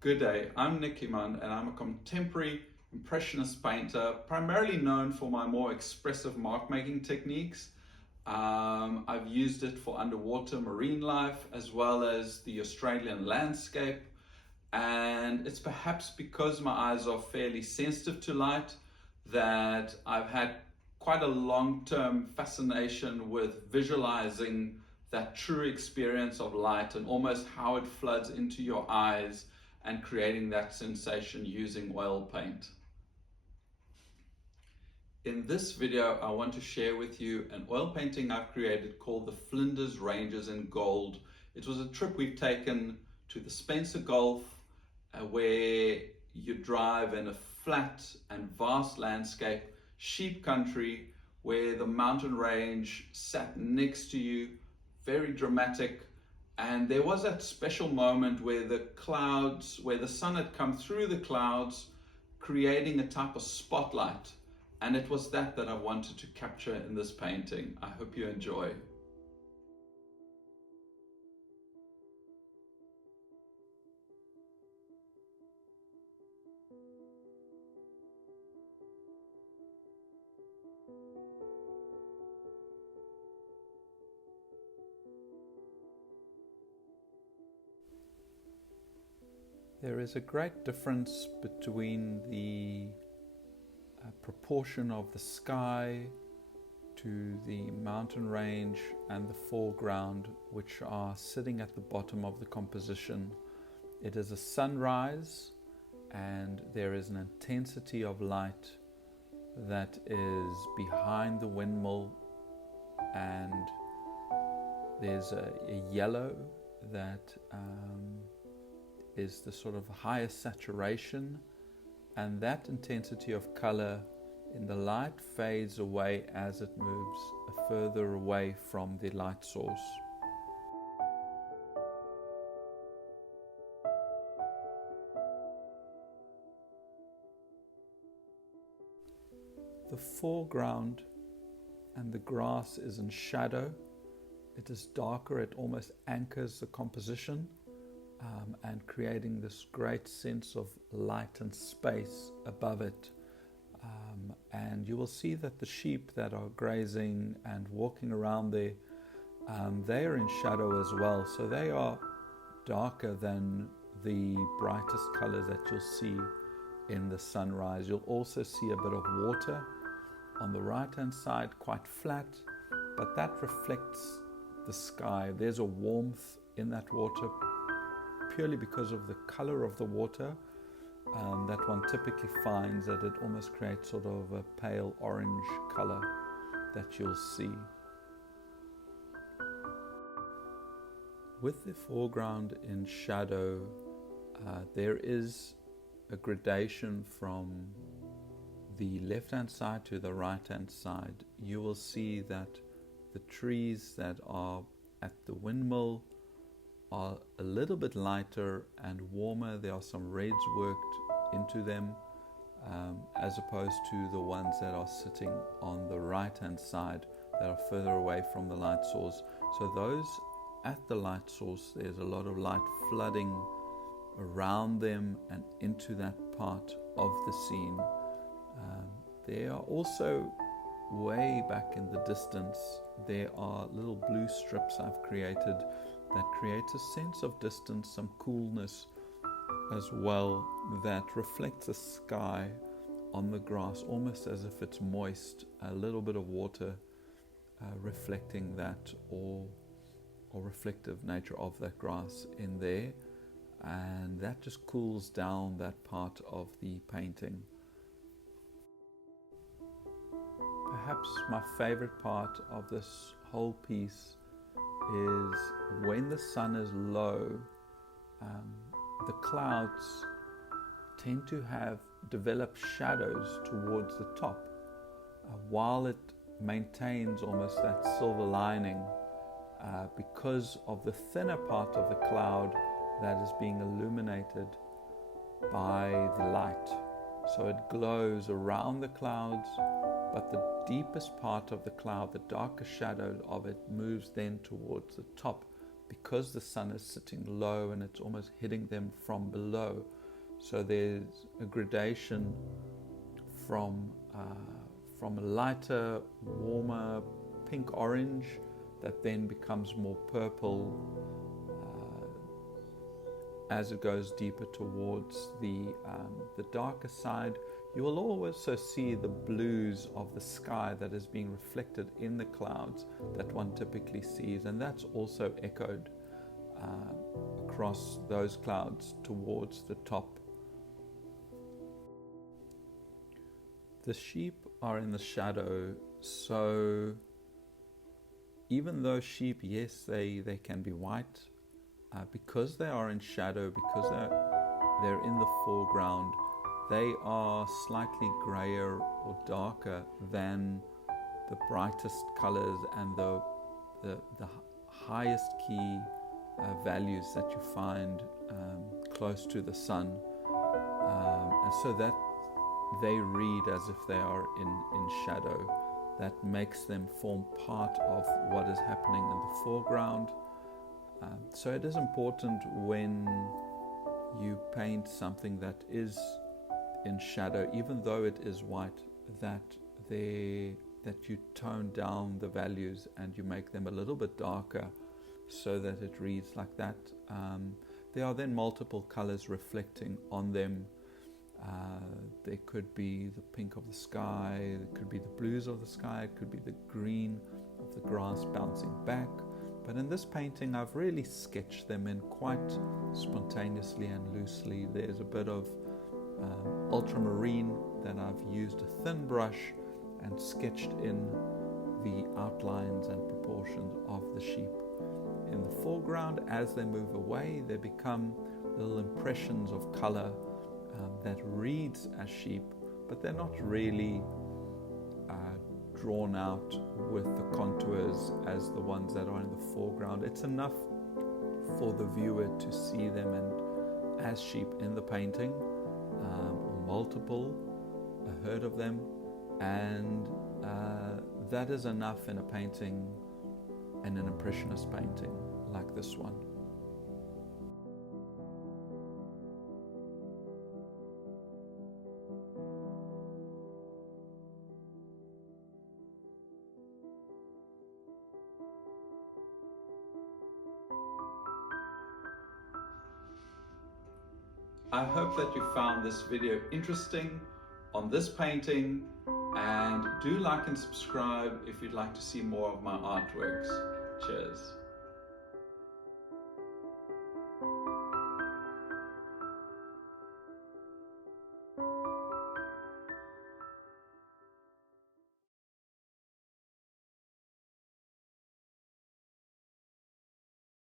Good day, I'm Nick Iman and I'm a contemporary Impressionist painter, primarily known for my more expressive mark making techniques. I've used it for underwater marine life as well as the Australian landscape, and it's perhaps because my eyes are fairly sensitive to light that I've had quite a long-term fascination with visualizing that true experience of light and almost how it floods into your eyes and creating that sensation using oil paint. In this video, I want to share with you an oil painting I've created called the Flinders Ranges in Gold. It was a trip we've taken to the Spencer Gulf, where you drive in a flat and vast landscape, sheep country, where the mountain range sat next to you, very dramatic. And there was that special moment where the sun had come through the clouds, creating a type of spotlight. And it was that I wanted to capture in this painting. I hope you enjoy. There is a great difference between the proportion of the sky to the mountain range and the foreground, which are sitting at the bottom of the composition. It is a sunrise and there is an intensity of light that is behind the windmill, and there's a yellow that is the sort of highest saturation, and that intensity of color in the light fades away as it moves further away from the light source. The foreground and the grass is in shadow. It is darker, it almost anchors the composition, and creating this great sense of light and space above it. And you will see that the sheep that are grazing and walking around there, they are in shadow as well. So they are darker than the brightest colors that you'll see in the sunrise. You'll also see a bit of water on the right hand side, quite flat, but that reflects the sky. There's a warmth in that water purely because of the color of the water that one typically finds, that it almost creates sort of a pale orange color that you'll see. With the foreground in shadow, there is a gradation from the left hand side to the right hand side. You will see that the trees that are at the windmill are a little bit lighter and warmer. There are some reds worked into them, as opposed to the ones that are sitting on the right hand side that are further away from the light source. So those at the light source, there's a lot of light flooding around them and into that part of the scene. There are also, way back in the distance, there are little blue strips I've created that create a sense of distance, some coolness as well, that reflects the sky on the grass, almost as if it's moist, a little bit of water reflecting that, or reflective nature of that grass in there, and that just cools down that part of the painting. Perhaps my favorite part of this whole piece is when the sun is low, the clouds tend to have developed shadows towards the top, while it maintains almost that silver lining because of the thinner part of the cloud that is being illuminated by the light. So it glows around the clouds, but the deepest part of the cloud, the darkest shadow of it, moves then towards the top, because the sun is sitting low and it's almost hitting them from below. So there's a gradation from a lighter, warmer pink-orange that then becomes more purple as it goes deeper towards the darker side. You will also see the blues of the sky that is being reflected in the clouds that one typically sees, and that's also echoed across those clouds towards the top. The sheep are in the shadow, so even though sheep, yes, they can be white, because they are in shadow, because they're in the foreground, they are slightly grayer or darker than the brightest colors and the highest key values that you find close to the sun, and so that they read as if they are in shadow. That makes them form part of what is happening in the foreground. So it is important when you paint something that is in shadow, even though it is white, that you tone down the values and you make them a little bit darker so that it reads like that. There are then multiple colors reflecting on them. There could be the pink of the sky, it could be the blues of the sky, it could be the green of the grass bouncing back. But in this painting, I've really sketched them in quite spontaneously and loosely. There's a bit of ultramarine that I've used a thin brush and sketched in the outlines and proportions of the sheep. In the foreground, as they move away, they become little impressions of color that reads as sheep, but they're not really drawn out with the contours as the ones that are in the foreground. It's enough for the viewer to see them as sheep in the painting, or multiple, a herd of them, and that is enough in a painting, in an Impressionist painting like this one. I hope that you found this video interesting on this painting, and do like and subscribe if you'd like to see more of my artworks. Cheers.